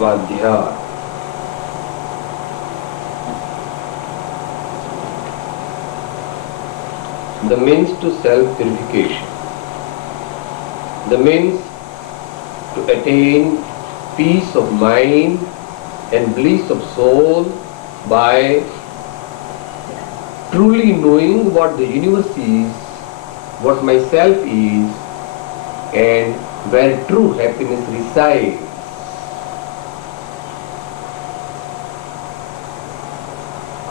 સ્વાધ્યાય. The means to self-purification, the means to attain peace of mind and bliss of soul by truly knowing what the universe is, what myself is, and where true happiness resides.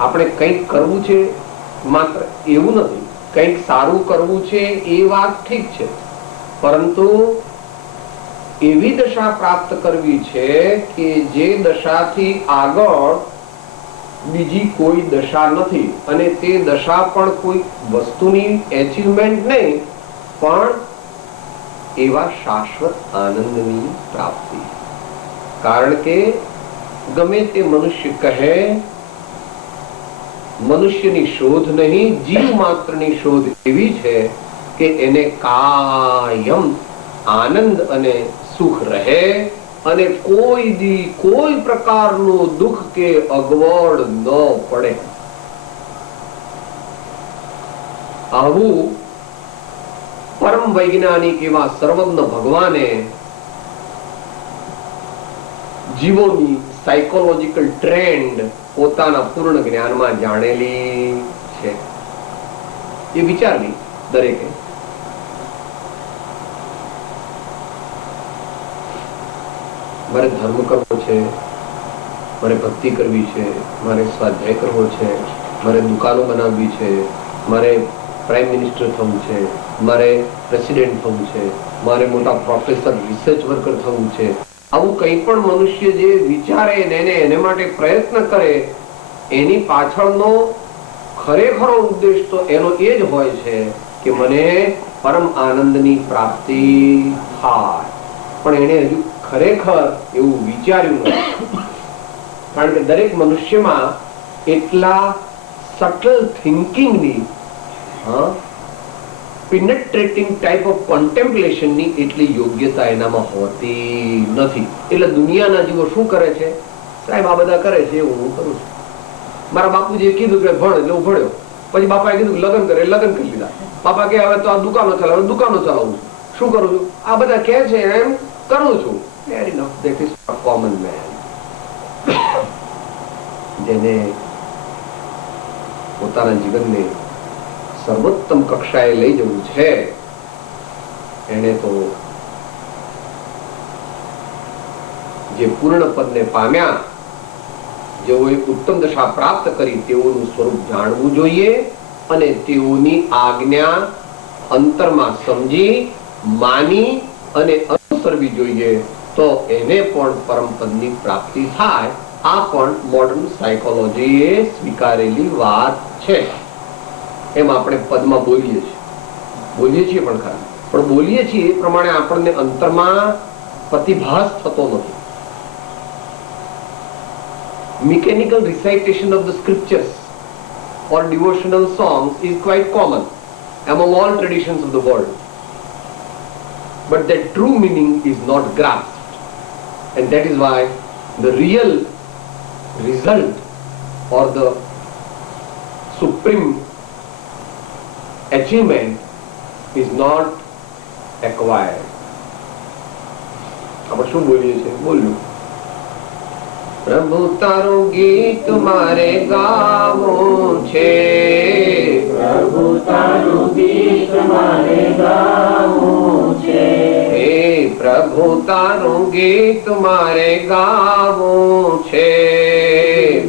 આપણે કંઈક કરવું છે માત્ર એવું નથી, કંઈક સારું કરવું છે એ વાત ઠીક છે, પરંતુ એવી દશા પ્રાપ્ત કરવી છે કે જે દશાથી આગળ બીજી કોઈ દશા નથી, અને તે દશા પણ કોઈ વસ્તુની એચિવમેન્ટ નહીં, પણ એવા શાશ્વત આનંદની પ્રાપ્તિ. કારણ કે ગમે તે મનુષ્ય કહે મનુષ્યની શોધ નહીં, જીવ માત્રની શોધ એવી છે કે એને કાયમ આનંદ અને સુખ રહે અને કોઈ દી કોઈ પ્રકારનું દુઃખ કે અગવડ ન પડે. આવું પરમ વૈજ્ઞાનિક એવા સર્વજ્ઞ ભગવાને જીવોની સાયકોલોજીકલ ટ્રેન્ડ પોતાના પૂર્ણ જ્ઞાનમાં જાણેલી છે. એ વિચારવી દરેકે. મારે ધર્મ કરવો છે, મારે ભક્તિ કરવી છે, મારે સ્વાધ્યાય કરવો છે, મારે દુકાનો બનાવવી છે, મારે પ્રાઇમ મિનિસ્ટર થવું છે, મારે પ્રેસિડેન્ટ થવું છે, મારે મોટા પ્રોફેસર રિસર્ચ વર્કર થવું છે. આવું કંઈ પણ મનુષ્ય જે વિચારે એને માટે પ્રયત્ન કરે, એની પાછળનો ખરેખરો ઉદ્દેશ તો એનો એ જ હોય છે કે મને પરમ આનંદની પ્રાપ્તિ થાય. પણ એને હજુ ખરેખર એવું વિચાર્યું નથી, કારણ કે દરેક મનુષ્યમાં એટલા subtle થિંકિંગની, penetrating type of contemplation ની એટલી યોગ્યતા એનામાં હોતી નથી. એટલે દુનિયાના જીવો શું કરે છે? સાહેબ આ બધા કરે છે એવું હું કરું છું. મારા બાપુજીએ કીધું કે ભણ એટલે હું ભણ્યો, પછી બાપાએ કીધું લગ્ન કરે લગ્ન કરી લીધા. બાપા કે હવે તો આ દુકાનો ચલાવું, દુકાનો ચલાવું છું. શું કરું છું? આ બધા કે છે એમ કરું છું. Fair enough, that is a common man. જેને પોતાના જીવનને સર્વોત્તમ કક્ષાએ લઈ જવું છે, એને તો જે પૂર્ણ પદને પામ્યા, જેઓએ ઉત્તમ દશા પ્રાપ્ત કરી તેઓનું સ્વરૂપ જાણવું જોઈએ અને તેઓની આજ્ઞા અંતરમાં સમજી માની અને અનુસરવી જોઈએ, તો એને પણ પરમ પદની પ્રાપ્તિ થાય. આ પણ મોડર્ન સાયકોલોજીએ સ્વીકારેલી વાત છે. એમ આપણે પદમાં બોલીએ છીએ પણ ખરા, પણ બોલીએ છીએ એ પ્રમાણે આપણને અંતરમાં પ્રતિભાસ થતો નથી. Mechanical recitation of the scriptures or devotional songs is quite common among all traditions of the world, but their true meaning is not grasped, and that is why the real result or the supreme achievement is not acquired. આપણે શું બોલીએ છીએ? બોલ્યું પ્રભુ તારું ગીત મારે ગાવું છે, પ્રભુ તારું ગીત મારે ગાવું છે, હે પ્રભુ તારું ગીત મારે ગાવું છે,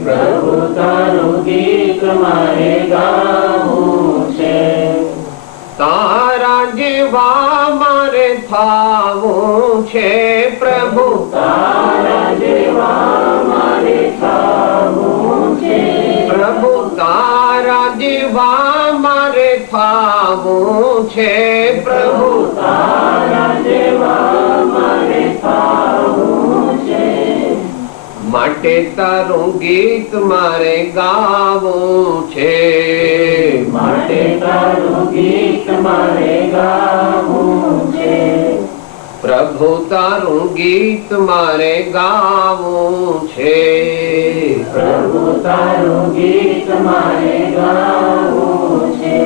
પ્રભુ તારું ગીત મારે ગાવું છે, તારા જેવા મારે થાવું છે, પ્રભુ તારા જેવા મારે થાવું છે, પ્રભુ તારા જેવા મારે થાવું છે, પ્રભુ તારા જેવા મારે થાવું છે, માટે તારું ગીત મારે ગાવું છે, માટે તારું ગીત મારે ગાવું છે, પ્રભુ તારું ગીત મારે ગાવું છે, પ્રભુ તારું ગીત મારે ગાવું છે.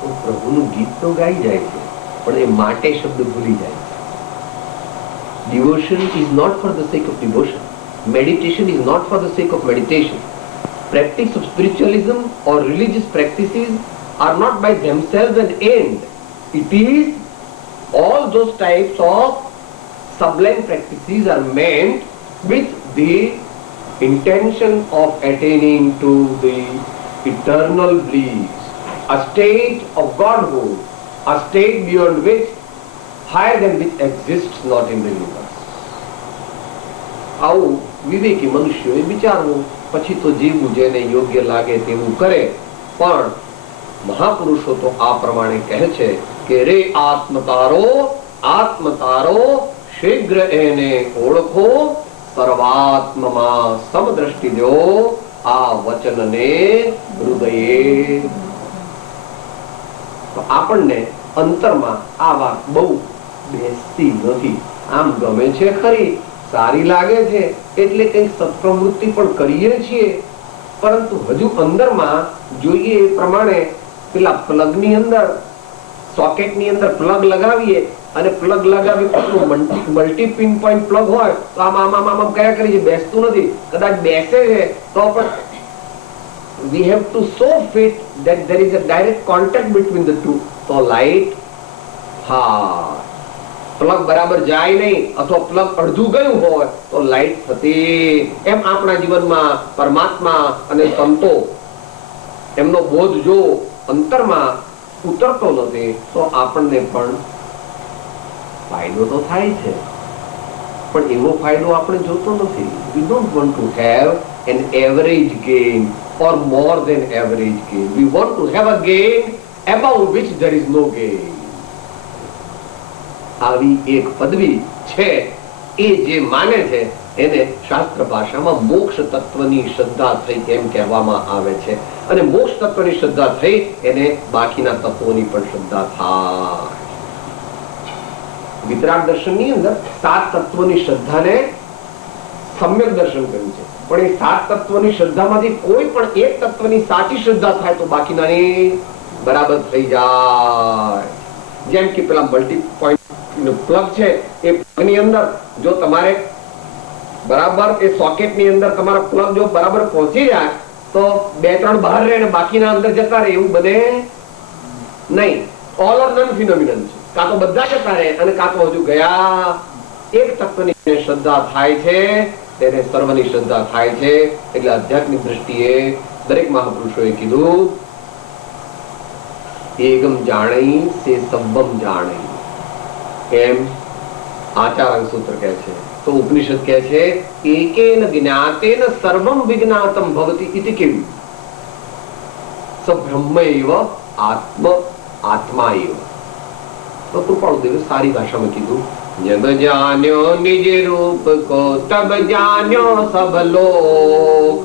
તો પ્રભુનું ગીત તો ગાઈ જાય છે, પણ એ માટે શબ્દ ભૂલી જાય. Devotion is not for the sake of devotion. Meditation is not for the sake of meditation. Practice of spiritualism or religious practices are not by themselves an end. It is all those types of sublime practices are meant with the intention of attaining to the eternal bliss, a state of Godhood, a state beyond which, higher than which exists not in the universe. આવું વિવેકી મનુષ્યોએ વિચારવું, પછી તો જીવવું જેને યોગ્ય લાગે તેવું કરે. પણ મહાપુરુષો તો આ પ્રમાણે કહે છે કે રે આત્મતારો, આત્મતારો, શીઘ્ર એને ઓળખો, સર્વાત્મમાં સમદ્રષ્ટિ દો, આ વચનને હૃદયે. તો આપણને અંતરમાં આ વાત બહુ બેસતી નથી. આમ ગમે છે ખરી, સારી લાગે છે એટલે કંઈક સત્પ્રવૃત્તિ પણ કરીએ છીએ, પરંતુ હજુ અંદરમાં જોઈએ એ પ્રમાણે પેલા પ્લગની અંદર, સોકેટની અંદર પ્લગ લગાવીએ અને પ્લગ લગાવી મલ્ટી પિન પોઈન્ટ પ્લગ હોય તો આમ આમ આમ આમ કયા કરી છે, બેસતું નથી. કદાચ બેસે છે તો પણ we have to so fit that there is a direct contact between the two. તો લાઈટ, હા, પ્લગ બરાબર જાય નહીં અથવા પ્લગ અડધું ગયું હોય તો લાઈટ થતી. એમ આપણા જીવનમાં પરમાત્મા અને સંતો એમનો બોધ જો અંતરમાં ઉતરતો નથી તો આપણને પણ ફાયદો તો થાય છે, પણ એવો ફાયદો આપણે જોતો નથી. We don't want to have an average gain or more than average gain. We want to have a gain above which there is no gain. આવી એક પદવી છે એ જે માને છે એને શાસ્ત્ર ભાષામાં મોક્ષ તત્વની શ્રદ્ધા થઈ એમ કહેવામાં આવે છે. અને મોક્ષ તત્વની શ્રદ્ધા થઈ એને બાકીના તત્વોની પણ શ્રદ્ધા થાય. વિતરાગ દર્શનની અંદર 7 તત્વોની શ્રદ્ધાને સમ્યક દર્શન કહ્યું છે. પણ એ 7 તત્વોની શ્રદ્ધામાંથી કોઈ પણ એક તત્વની સાચી શ્રદ્ધા થાય તો બાકીનાની બરાબર થઈ જાય. જેમ કે પેલા મલ્ટી પોઈન્ટ પ્લગ છે, એ પ્લગની અંદર જો તમારે બરાબર એ સોકેટની અંદર તમારા પ્લગ જો બરાબર પહોંચી જાય તો 2-3 બહાર રહે અને બાકીના અંદર જતા રહે, એવું બને નહીં. ઓલ ઓર નન ફિનોમિનન છે. કાં તો બધા જતા રહે અને કાં તો હજુ ગયા. એક તત્વની શ્રદ્ધા થાય છે તેને સર્વની શ્રદ્ધા થાય છે. એટલે આધ્યાત્મિક દ્રષ્ટિએ દરેક મહાપુરુષોએ કીધું એકમ જાણી સે સબ્બમ જાણી. એમ આચાર્ય સૂત્ર કહે છે. તો ઉપનિષદ કહે છે એકેન જ્ઞાતેન સર્વમ વિજ્ઞાતમ ભવતિ ઇતિ કેવું. સ બ્રહ્મૈવ આત્મ આત્મા એવ. તો કૃપાળુ દેવે સારી ભાષામાં કીધું જબ જાન્યો નિજ રૂપ કો તબ જાન્યો સબ લોક,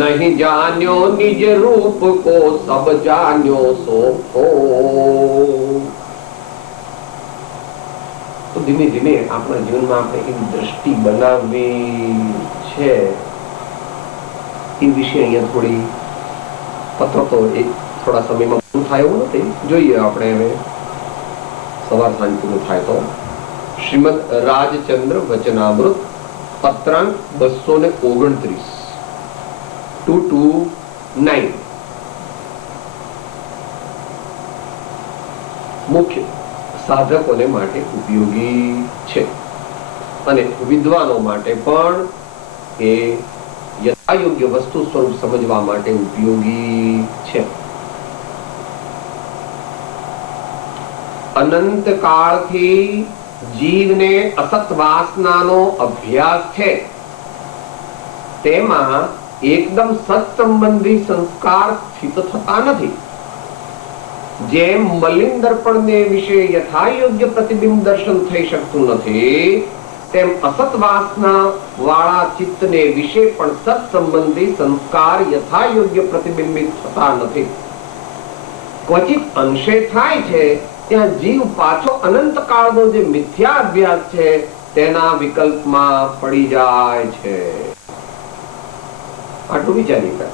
નહીં જાન્યો નિજ રૂપ કો સબ જાન્યો સો ભોગ. તો ધીમે ધીમે આપણા જીવનમાં આપણે એવી દ્રષ્ટિ બનાવવી છે એ વિશે અહીંયા થોડી પત્ર તો એ થોડા સમયમાં પૂરું થાય એવું નથી. જોઈએ આપણે હવે સવાર સાંજ પૂરું થાય તો. શ્રીમદ રાજચંદ્ર વચનામૃત પત્રાંક 229 229 મુખ્ય સાધકોને માટે ઉપયોગી છે અને વિદ્વાનો માટે પણ એ યથાયોગ્ય વસ્તુ સ્વરૂપ સમજવા માટે ઉપયોગી છે. અનંત કાળથી જીવને અસત વાસનાનો અભ્યાસ છે. તેમાં એકદમ સત્સંબંધી સંસ્કાર સ્થિત થતા નથી. જેમ મલિન દર્પણને વિશે યથાયોગ્ય પ્રતિબિંબ દર્શન થઈ શકતું નથી, તેમ અસત વાસના વાળા ચિત્તને વિશે પણ સત્સંબંધી સંસ્કાર યથાયોગ્ય પ્રતિબિંબિત થતા નથી. ક્વચિત અંશે થાય છે, ત્યાં જીવ પાછો અનંત કાળનો જે મિથ્યા અભ્યાસ છે તેના વિકલ્પમાં પડી જાય છે. આટલું વિચારી કર.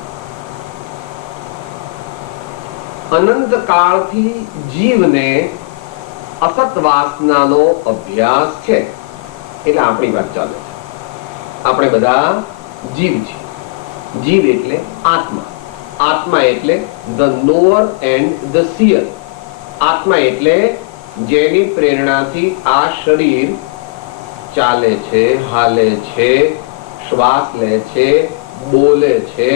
અનંત કાળથી જીવને અસત વાસનાનો અભ્યાસ છે એટલે આપણી વાત ચાલે છે. આપણે બધા જીવ છીએ. જીવ એટલે આત્મા. આત્મા એટલે ધ નોઅર એન્ડ ધ સિયર. આત્મા એટલે જેની પ્રેરણાથી આ શરીર ચાલે છે, હાલે છે, શ્વાસ લે છે, બોલે છે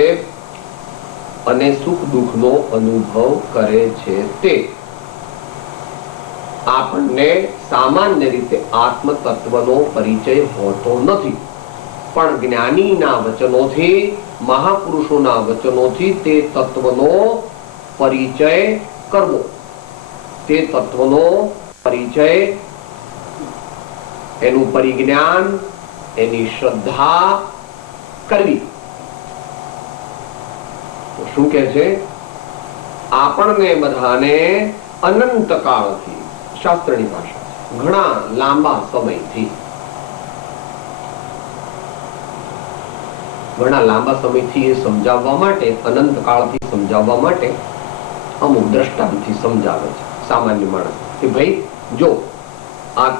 અને સુખ દુઃખનો અનુભવ કરે છે. તે આપણને સામાન્ય રીતે આત્મ તત્વનો પરિચય હોતો નથી, પણ જ્ઞાનીના વચનોથી, મહાપુરુષોના વચનોથી તે તત્વનો પરિચય કરવો, તે તત્વનો પરિચય, એનું પરિજ્ઞાન, એની શ્રદ્ધા કરવી. શું કે છે? આપણને બધાને અનંત કાળથી, શાસ્ત્રની ભાષા, ઘણા લાંબા સમયથી, ઘણા લાંબા સમયથી એ સમજાવવા માટે, અનંત કાળથી સમજાવવા માટે અમુક દ્રષ્ટાંતથી સમજાવે છે સામાન્ય માણસ કે ભાઈ જો આ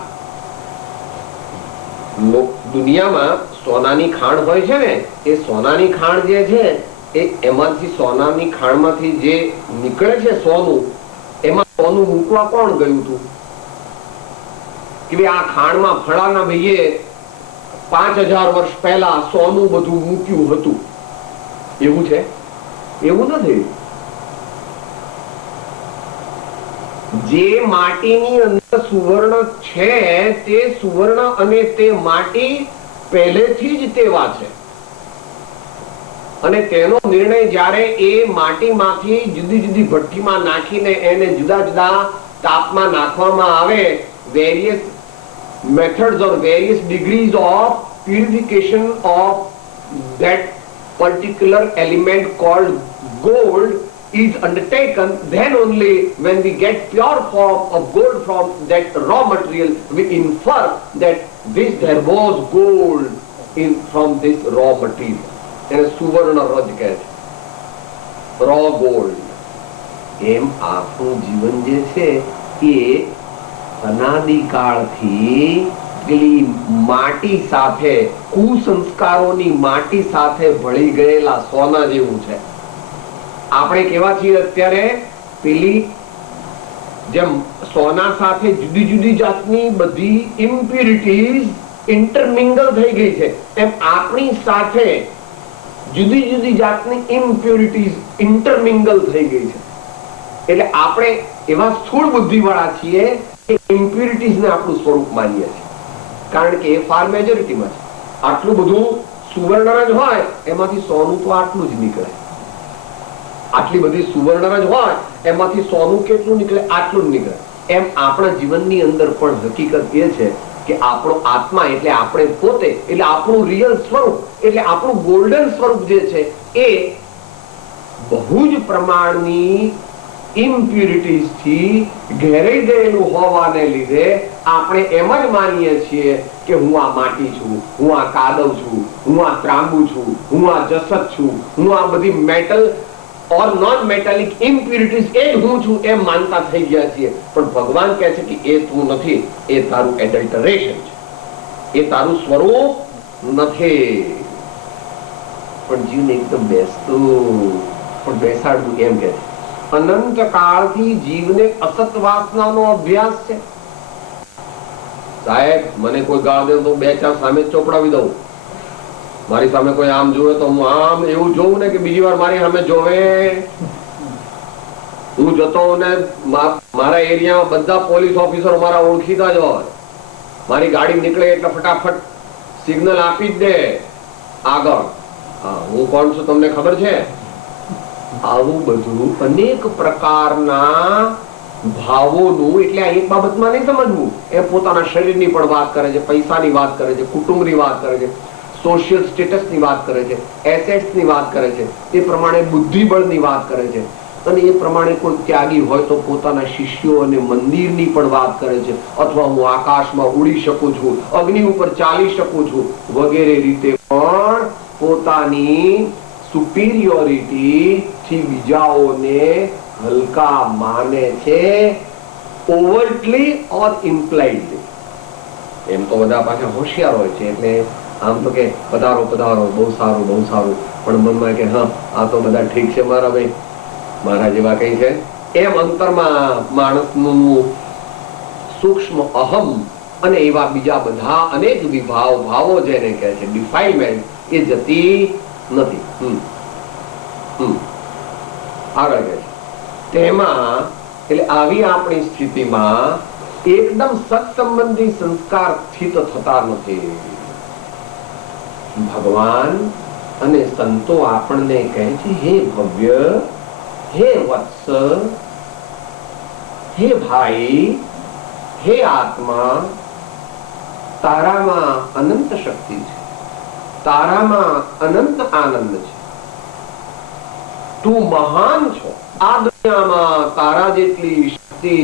દુનિયામાં સોનાની ખાણ હોય છે ને, એ સોનાની ખાણ જે છે એ એમાંથી, સોનાની ખાણમાંથી જે નીકળે છે સોનું, એમાં સોનું મૂકવા કોણ ગયું હતું કે ભાઈ આ ખાણમાં ફળાના ભાઈએ 5000 વર્ષ પહેલા સોનું બધું મૂક્યું હતું? એવું છે? એવું નથી. જે માટીની અંદર સુવર્ણ છે તે સુવર્ણ અને તે માટી પહેલેથી જ તેવા છે, અને તેનો નિર્ણય જ્યારે એ માટીમાંથી જુદી જુદી ભઠ્ઠીમાં નાખીને એને જુદા જુદા તાપમાં નાખવામાં આવે, various methods or various degrees of purification of that particular element called gold is undertaken, then only when we get pure form of gold from that raw material, we infer that there was gold from this raw material. And suvarna raj કહે છે, raw gold. એમ આપણું જીવન જે છે એ અનાદિકાળથી પેલી માટી સાથે, કુસંસ્કારોની માટી સાથે ભળી ગયેલા સોના જેવું છે. આપણે કેવા છીએ અત્યારે? પેલી જેમ સોના સાથે જુદી જુદી જાતની બધી ઇમ્પ્યુરિટીઝ ઇન્ટરમિંગલ થઈ ગઈ છે, એમ આપણી સાથે જુદી જુદી જાતની ઇમ્પ્યુરિટીઝ ઇન્ટરમિંગલ થઈ ગઈ છે. એટલે આપણે એવા સ્થૂળ બુદ્ધિવાળા છીએ કે ઇમ્પ્યુરિટીઝને આપણું સ્વરૂપ માનીએ છીએ, કારણ કે એ ફાર મેજોરિટીમાં છે. આટલું બધું સુવર્ણ જ હોય એમાંથી સોનું તો આટલું જ નીકળે. આટલી બધી સુવર્ણ જ હોય એમાંથી સોનું કેટલું નીકળે? આટલું જ નીકળે. એમ આપણા જીવનની અંદર પણ હકીકત એ છે કે આપણો આત્મા એટલે આપણે પોતે, એટલે આપણું રિયલ સ્વરૂપ, એટલે આપણું ગોલ્ડન સ્વરૂપ જે છે એ બહુ જ પ્રમાણની ઇમ્પ્યુરિટીઝ થી ઘેરાઈ ગયેલું હોવાને લીધે આપણે એમ જ માનીએ છીએ કે હું આ માટી છું, હું આ કાદવ છું, હું આ ત્રાંબુ છું, હું આ જસત છું, હું આ બધી મેટલ ઓર નોન મેટાલિક ઇમ્પ્યુરિટીઝ એ જ હું છું એમ માનતા થઈ ગયા છીએ. પણ ભગવાન કહે છે કે એ તું નથી, એ તારું એડલ્ટરેશન છે, એ તારું સ્વરૂપ નથી. પણ જીવને એકદમ બેસતું પણ બેસાડવું એમ કે છે. અનંત કાળથી જીવને અસત વાસનાનો અભ્યાસ છે. સાહેબ મને કોઈ ગાળ દે તો 2-4 સામે ચોપડાવી દઉં. મારી સામે કોઈ આમ જોવે તો હું આમ એવું જોઉં ને કે બીજી વાર મારી સામે જોવે. હું જતો ને મારા એરિયામાં બધા પોલીસ ઓફિસરો મારા ઓળખીતા જ હોય. મારી ગાડી નીકળે એટલે ફટાફટ સિગ્નલ આપી જ દે આગળ. હું કોણ છું તમને ખબર છે? આવું બધું અનેક પ્રકારના ભાવોનું, એટલે આ એક બાબતમાં નહીં સમજવું. એ પોતાના શરીરની પણ વાત કરે છે, પૈસાની વાત કરે છે, કુટુંબની વાત કરે છે, સોશિયલ સ્ટેટસની વાત કરે છે, એસેટ્સની વાત કરે છે, તે પ્રમાણે બુદ્ધિબળની વાત કરે છે. અને એ પ્રમાણે કોઈ ત્યાગી હોય તો પોતાના શિષ્યો અને મંદિરની પણ વાત કરે છે, અથવા હું આકાશમાં ઉડી શકું છું, અગ્નિ ઉપર ચાલી શકું છું વગેરે રીતે પણ પોતાની સુપિરિયોરિટી થી બીજાઓને હલકા માને છે, ઓવર્ટલી ઓર ઇમ્પ્લાઇડલી. એમ તો બધા પાછા હોશિયાર હોય છે, એટલે આમ તો કે પધારો પધારો, બહુ સારું બહુ સારું, પણ મનમાં કે હા આ તો બધા ઠીક છે મારા ભાઈ, મારા જેવા કઈ છે. એમ અંતરમાં માણસનું સૂક્ષ્મ અહમ અને એવા બીજા બધા અનેક ભાવો જેને કહે છે ડિફાઇલમેન્ટ, એ જતી નથી. આગળ કહે છે તેમાં, એટલે આવી આપણી સ્થિતિમાં એકદમ સત્સંબંધી સંસ્કાર સ્થિત થતા નથી. ભગવાન અને સંતો આપણને કહે છે, હે ભવ્ય, હે વત્સ, હે ભાઈ, હે આત્મા, તારામાં અનંત શક્તિ છે, તારામાં અનંત આનંદ છે, તું મહાન છો, આ દુનિયામાં તારા જેટલી શક્તિ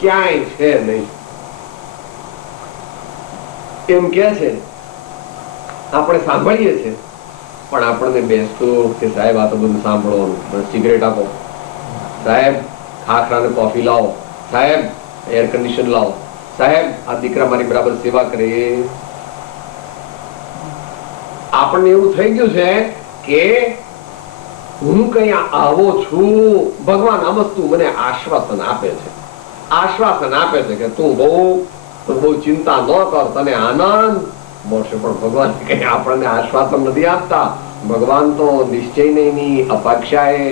ક્યાંય છે નહીં. એમ કે છે. આપણે સાંભળીએ છીએ, પણ આપણને બેસતું કે સાહેબ આ તો બધું સાંભળવાનું, સિગરેટ આપો, સાહેબ ખાખરા ને કોફી લાવો, સાહેબ એર કન્ડિશન લાવો, સાહેબ આ દીકરા મારી બરાબર સેવા કરે. આપણને એવું થઈ ગયું છે કે હું કઈ આવો છું, ભગવાન આ વસ્તુ મને આશ્વાસન આપે છે, આશ્વાસન આપે છે કે તું બહુ ચિંતા ન કર, તને આનંદ મળશે. પણ ભગવાન કઈ આપણને આશ્વાસન નથી આપતા. ભગવાન તો નિશ્ચયની અપેક્ષાએ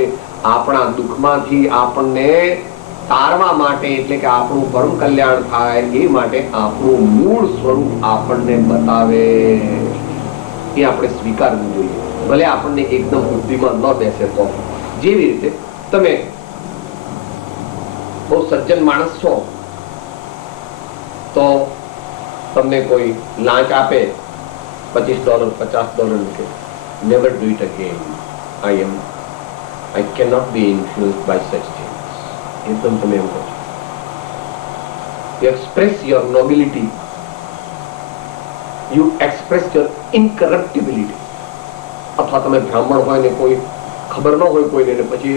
આપણા દુઃખમાંથી આપણને તારવા માટે, એટલે કે આપણું પરમ કલ્યાણ થાય એ માટે આપણું મૂળ સ્વરૂપ આપણને બતાવે. એ આપણે સ્વીકારવું જોઈએ, ભલે આપણને એકદમ બુદ્ધિમાં ન બેસે તો. જેવી રીતે તમે બહુ સજ્જન માણસ છો, તો તમને કોઈ લાંચ આપે $25, $50 કે never do it again. I cannot be influenced by such things. એકદમ તમે એમ કહો છો. You express your nobility, you express your incorruptibility. અથવા તમે બ્રાહ્મણ હોય ને કોઈ ખબર ન હોય કોઈને, ને પછી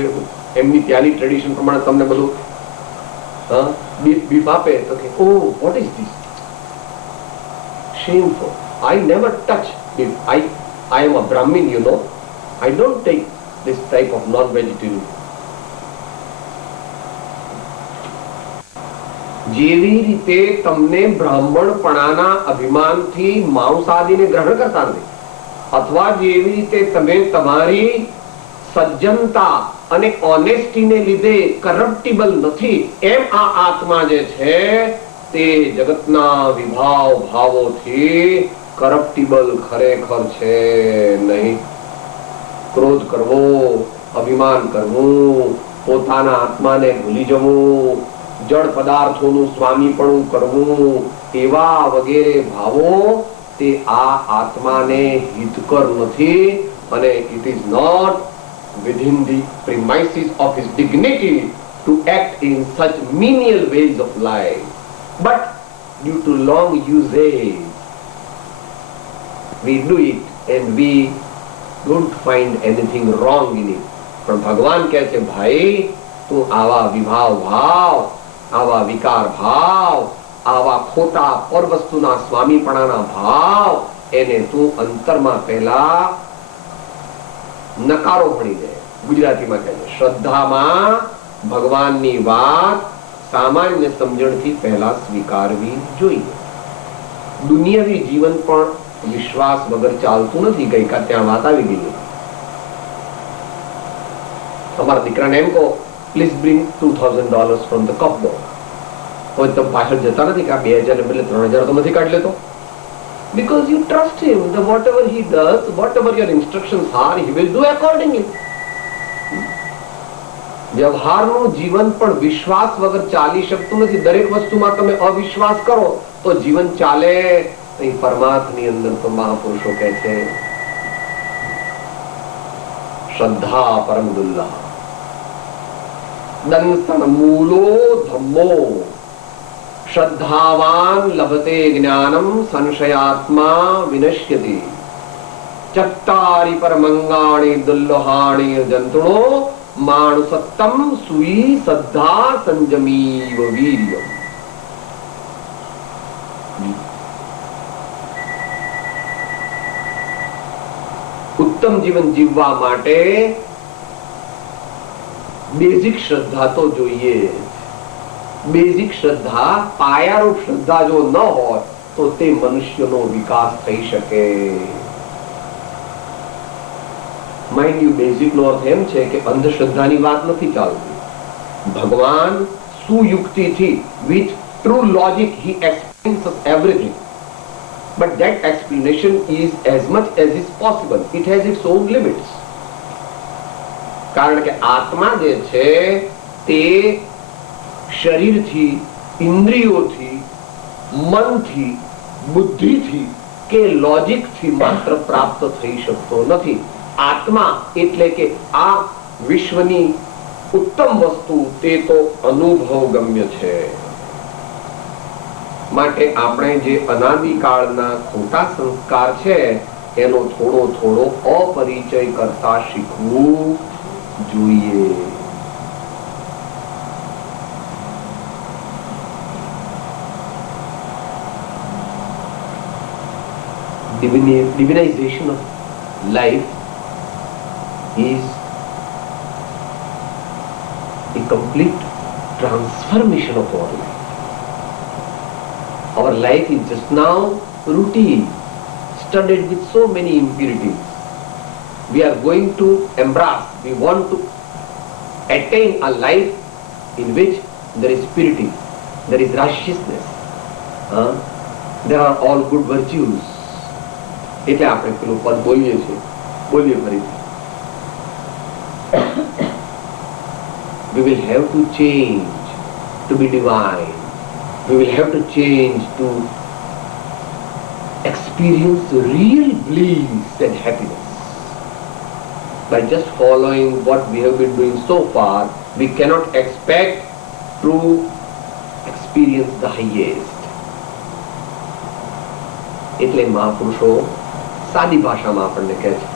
એમની ત્યાંની ટ્રેડિશન પ્રમાણે તમને બધું બીફ આપે તો કે oh what is this, shameful. I never touch beef. I am a Brahmin, you know. I don't take this type of non-vegetarian. જેવી રીતે તમને બ્રાહ્મણપણાના અભિમાનથી માંસાદીને ગ્રહણ કરતા નથી, અથવા જેવી રીતે તમે તમારી સજ્જનતા અને ઓનેસ્ટીને લીધે કરપ્ટિબલ નથી, એમ આ આત્મા જે છે તે જગતના વિભાવ ભાવોથી કરપ્ટિબલ ખરેખર છે નહીં. ક્રોધ કરવો, અભિમાન કરવું, પોતાના આત્માને ભૂલી જવું, જળ પદાર્થોનું સ્વામીપણું કરવું, એવા વગેરે ભાવો તે આ આત્માને હિતકર નથી. અને it is not within the premises of his dignity to act in such menial ways of life. But due to long usage, we do it and we don't find anything wrong in it. પણ ભગવાન કહે છે, ભાઈ તું આવા વિભાવ ભાવ, આવા વિકાર ભાવ, આવા ખોટા પર વસ્તુના સ્વામીપણાના ભાવ, એને તું અંતરમાં પહેલા નકારો ભણી દે. ગુજરાતીમાં કહે છે, શ્રદ્ધામાં ભગવાનની વાત સામાન્ય સમજણથી પહેલા સ્વીકારવી જોઈએ. દુનિયાવી જીવન પણ વિશ્વાસ વગર ચાલતું નથી. ગઈકાલ ત્યાં વાત આવી ગઈ. તમારા દીકરાને એમ કહો, please bring $2,000 from the cupboard. કોઈ તમે પાછળ જતા નથી કે આ 2000 ને બદલે 3000 તો નથી કાઢી લેતો. Because you trust him, that whatever he does, whatever your instructions are, he will do accordingly. વ્યવહારનું જીવન પણ વિશ્વાસ વગર ચાલી શકતું નથી. દરેક વસ્તુમાં તમે અવિશ્વાસ કરો તો જીવન ચાલે. પરમાત્માની અંદર તો મહાપુરુષો કહે છે, શ્રદ્ધા પરમ દુર્લભ. દંસન મૂલો ધમ્મો શ્રદ્ધાવાન લભતે જ્ઞાનમ સંશયાત્મા વિનશ્યતિ ચત્તારી પરમંગાણી દુલ્લહાણી જંતુણો માણસત્તમ સુઈ શ્રદ્ધા સંજમીવ વીર્યમ. ઉત્તમ જીવન જીવવા માટે બેઝિક શ્રદ્ધા તો જોઈએ. બેઝિક શ્રદ્ધા, પાયારૂપ શ્રદ્ધા જો ન હોય તો તે મનુષ્યનો વિકાસ થઈ શકે. માઇન્ડ યુ, બેઝિક નો અર્થ એમ છે કે અંધશ્રદ્ધાની વાત નથી ચાલતી. ભગવાન સુયુક્તિથી, with true logic, he explains us everything. But that explanation is as much as is possible. It has its own limits. કારણ કે આત્મા જે છે તે શરીરથી, ઇન્દ્રિયોથી, મનથી, બુદ્ધિથી કે લોજિકથી માત્ર પ્રાપ્ત થઈ શકતો નથી. આત્મા એટલે કે આ વિશ્વની ઉત્તમ વસ્તુ તે તો અનુભવગમ્ય છે. માટે આપણે જે અનાદિકાળના ખોટા સંસ્કાર છે એનો થોડો થોડો અપરિચય કરતા શીખવું જોઈએ. Divinization of life is a complete transformation of our life. Our life is just now routine, studded with so many impurities. We are going to embrace, we want to attain a life in which there is purity, there is righteousness, there are all good virtues. એટલે આપણે પેલું પદ બોલીએ છીએ, બોલીએ ફરીથી. We will have to change to be divine. We will have to change to experience real bliss and happiness. By just following what we have been doing so far, we cannot expect to experience the highest. એટલે મહાપુરુષો સાદી ભાષામાં આપણને કહે છે,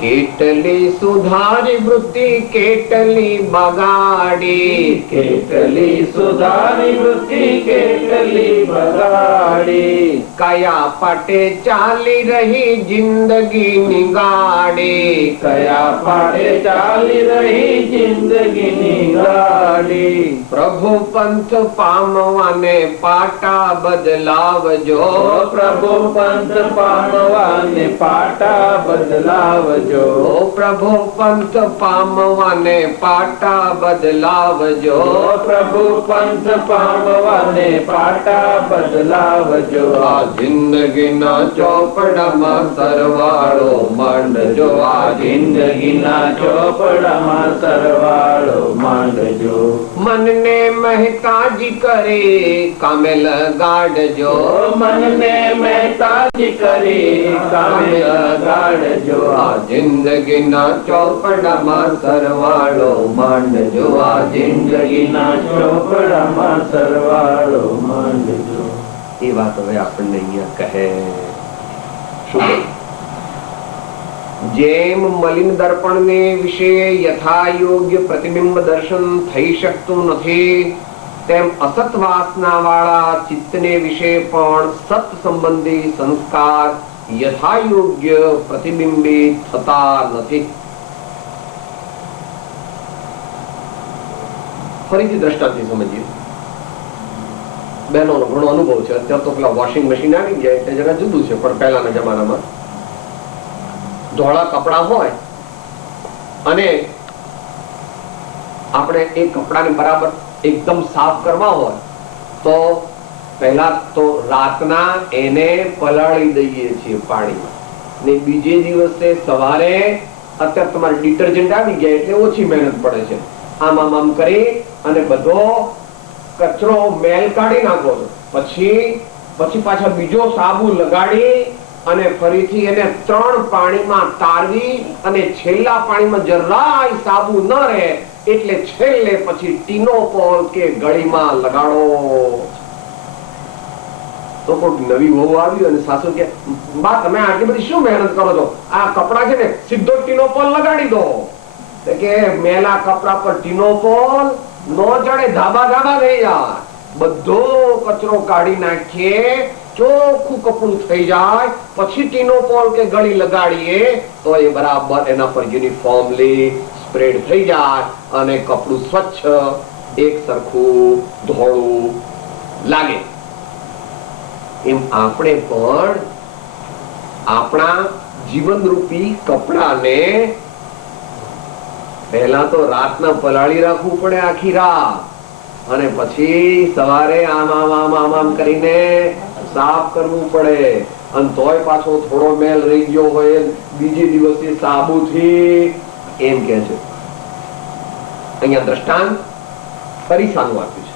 કેટલી સુધારી વૃત્તિ કેટલી બગાડી, કેટલી સુધારી વૃત્તિ કેટલી બગાડી, કયા પટે ચાલી રહી જિંદગીની ગાડી, કયા પાટે ચાલી રહી જિંદગીની ગાડી. પ્રભુ પંથ પામવાને પાટા બદલાવજો, પ્રભુ પંથ પામવાને પાટા બદલાવજો, પ્રભુ પંથ પામવાને પાટા બદલાવજો, પ્રભુ પંથ પામવાને પાટા બદલાવજો. આ જિંદગીના ચોપડામાં સરવાળો માંડજો, આ જિંદગીના ચોપડામાં સરવાળો માંડજો. મનને મહેતાજી કરે કામે લગાડજો, મનને મહેતાજી કરી કામે લગાડજો. આ જિંદગીના ચોપડામાં સરવાળો માંડજો, આ જિંદગીના ચોપડામાં સરવાળો માંડજો. એ વાત હવે આપણને અહીંયા કહે. શું કહે? જેમ મલિન દર્પણને વિશે યથા યોગ્ય પ્રતિબિંબ દર્શન થઈ શકતું નથી, તેમ અસત વાસના વાળા ચિત્તને વિશે પણ સત સંબંધી સંસ્કાર યથા યોગ્ય પ્રતિબિંબિત થતા નથી. ફરીથી દ્રષ્ટાંતથી સમજીએ. બહેનોનો ઘણો અનુભવ છે. અત્યારે તો પેલા વોશિંગ મશીન આવી ગયા એટલે જરા જુદું છે, પણ પહેલાના જમાનામાં ધોળા કપડા હોય અને આપણે એ કપડાને બરાબર એકદમ સાફ કરવા હોય તો પહેલા તો રાતના એને પલાળી દઈએ છીએ પાણીમાં, ને બીજે દિવસે સવારે, અત્યારે તમારે ડિટર્જન્ટ આવી ગયા એટલે ઓછી મહેનત પડે છે, આમ આમ આમ કરી અને બધો કચરો મેલ કાઢી નાખો છો. પછી પાછા બીજો સાબુ લગાડી અને ફરીથી એને 3 પાણીમાં તારવી અને છેલ્લા પાણીમાં જરાય સાબુ ન રહે એટલે છેલ્લે પછી ટીનોપોલ કે ગળીમાં લગાડો. તો કોઈ નવી વહુ આવી અને સાસુ કે, બા તમે આટલી બધી શું મહેનત કરો છો, આ કપડા છે ને સીધો ટીનોપોલ લગાડી દો. કે મેલા કપડા પર ટીનોપોલ નો ચડે, ધાબા ધાબા થઈ જાય. બધો કચરો કાઢી નાખીએ, ચોખ્ખું કપડું થઈ જાય, પછી ટીનોપોલ કે ગળી લગાડીએ તો એ બરાબર એના પર યુનિફોર્મલી સ્પ્રેડ થઈ જાય અને કપડું સ્વચ્છ એક સરખું ધોળું લાગે. એમ આપણે પણ આપણા જીવનરૂપી કપડાને પહેલા તો રાતના પલાળી રાખવું પડે આખી રાત, અને પછી સવારે આમ આમ આમ આમ આમ કરીને સાફ કરવું પડે. અને તોય પાછો થોડો મેલ રહી ગયો હોય બીજે દિવસે સાબુથી, એમ કે છે. અહીંયા દ્રષ્ટાંત પરીસાનું આપ્યું છે.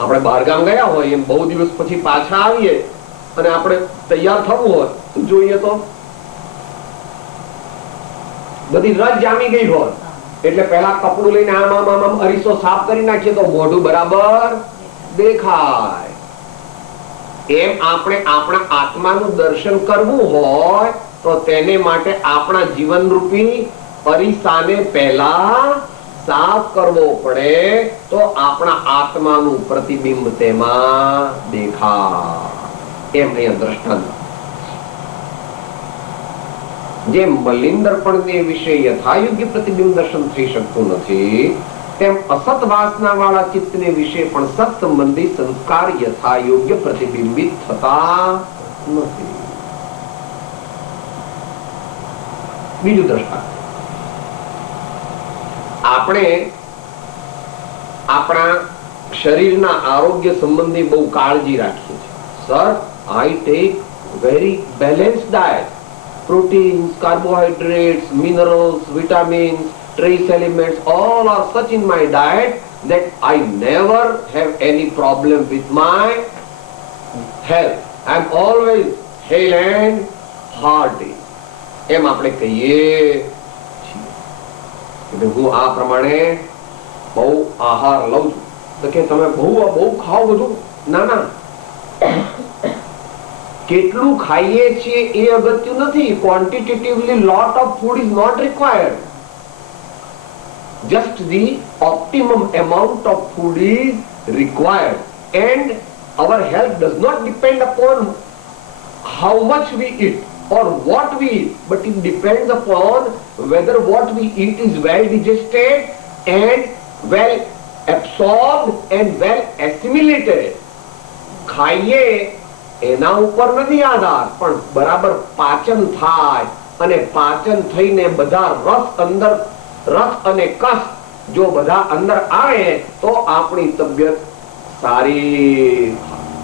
આપણે બહારગામ ગયા હોય એમ બહુ દિવસ પછી પાછા આવીએ અને આપણે તૈયાર થવું હોય, જોઈએ તો બધી રજ જામી ગઈ હોય એટલે પેલા કપડું લઈને આમ આમ આમ આમ અરીસો સાફ કરી નાખીએ તો મોઢું બરાબર દેખાય. એમ આપણે આપણા આત્માનું દર્શન કરવું હોય તો તેને માટે આપણા જીવન રૂપી અરીસાને પહેલા સાફ કરવો પડે તો આપણા આત્માનું પ્રતિબિંબ તેમાં દેખાય. એમ અહીંયા દ્રષ્ટાંત. જેમ મલિન દર્પણને વિશે યથાયોગ્ય પ્રતિબિંબ દર્શન થઈ શકતું નથી, તેમ અસત વાસના વાળા ચિત્તને વિશે પણ સત સંબંધી સંસ્કાર યથાયોગ્ય પ્રતિબિંબિત થતા નથી. બીજું દ્રષ્ટાંત. આપણે આપણા શરીરના આરોગ્ય સંબંધી બહુ કાળજી રાખીએ છીએ. Sir, I take very balanced diet. Proteins, carbohydrates, minerals, vitamins, trace elements, all are such in my diet that I never have any problem with my health. I am always hale and hearty. એમ આપણે કહીએ છીએ કે હું આ પ્રમાણે બહુ આહાર લઉં છું. તો કે તમે બહુ ખાઓ બધું? ના ના, કેટલું ખાઈએ છીએ એ અગત્ય નથી. ક્વોન્ટિટેટિવલી lot of food is not required. Just the optimum amount of food is required, and our health does not depend upon how much we eat or what we eat, but it depends upon whether what we eat is well digested and well absorbed and well assimilated. ખાઈએ એના ઉપર નથી આધાર, પણ બરાબર પાચન થાય અને પાચન થઈને બધા રસ અને કસ જો બધા અંદર આવે તો આપણી તબિયત સારી.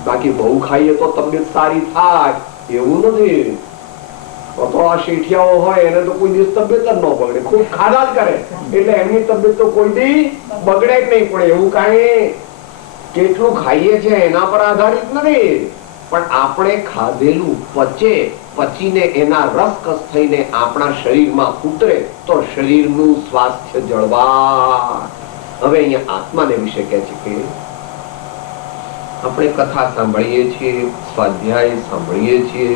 બાકી બહુ ખાઈએ તો તબિયત સારી થાય એવું નથી. તો આ શેઠિયાઓ હોય એને તો કોઈ દિવસ તબિયત જ ન બગડે, ખૂબ ખાધા જ કરે એટલે એમની તબિયત તો કોઈ દી બગડે જ નહીં. પણ એવું કાંઈ કેટલું ખાઈએ છે એના પર આધારિત નથી, પણ આપણે ખાધેલું પચે, પચીને એના રસકસ થઈને આપણા શરીરમાં ઉતરે તો શરીરનું સ્વાસ્થ્ય જળવાય. હવે અહીંયા આત્માને વિશે કહે છે કે આપણે કથા સાંભળીએ છીએ, સ્વાધ્યાય સાંભળીએ છીએ,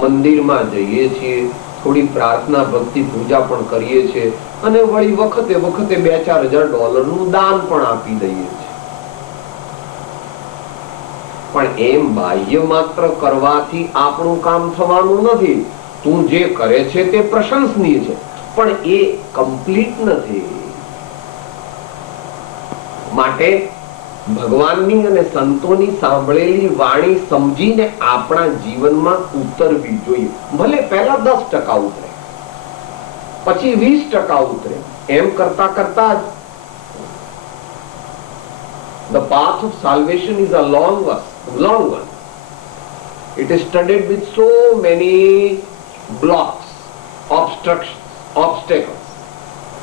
મંદિરમાં જઈએ છીએ, થોડી પ્રાર્થના ભક્તિ પૂજા પણ કરીએ છીએ અને વળી વખતે વખતે $2-4,000 દાન પણ આપી દઈએ છીએ. પણ એમ બાહ્ય માત્ર કરવાથી આપણું કામ થવાનું નથી. તું જે કરે છે તે પ્રશંસનીય છે, પણ એ કમ્પ્લીટ નથી. માટે ભગવાનની અને સંતોની સાંભળેલી વાણી સમજીને આપણા જીવનમાં ઉતરવી જોઈએ. ભલે પહેલા 10% ઉતરે, પછી 20% ઉતરે, એમ કરતા કરતા the path of salvation is a long one. It is studded with so many blocks, obstacles.